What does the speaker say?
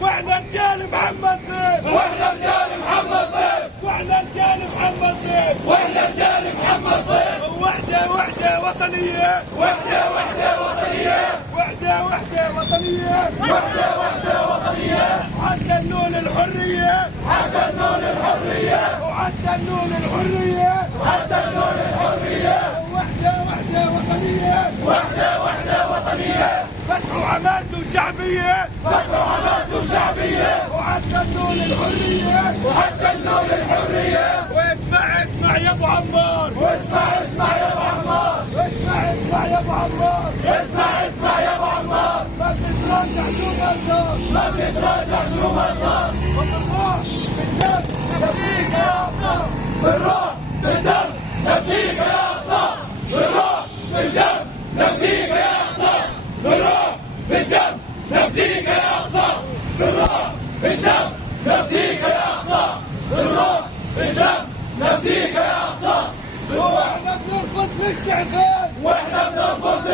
واحنا رجال محمد ضيف، واحنا رجال محمد ضيف، واحنا رجال محمد ضيف، واحنا رجال محمد ضيف. وحدة وحدة وطنية، وحدة وحدة وطنية، وحدة وحدة وطنية، وحدة وحدة وطنية. حتى نول الحرية، حتى نول الحرية، وحتى نول الحرية، حتى نول الحرية. وحدة وحدة وطنية، وحدة وحدة وطنية. فتح وحماس وشعبية، فتح وحماس وشعبية، وحتى نول الحرية، وحتى نول الحرية. اسمع يا ابو عمار، اسمع يا ابو عمار، اسمع يا ابو عمار، اسمع يا ابو عمار. ما بتتراجع شو ما صار، ما بنتراجع شو ما صار. بالروح بالدم نفديك يا اقصى، بالروح بالدم نفديك يا اقصى، بالروح بالدم نفديك يا اقصى، بالروح بالدم نفديك يا اقصى، بالروح بالدم نفديك يا اقصى، بالروح بالدم نفديك يا اقصى. واحنا بنرفض الاستعباد، واحنا بنرفض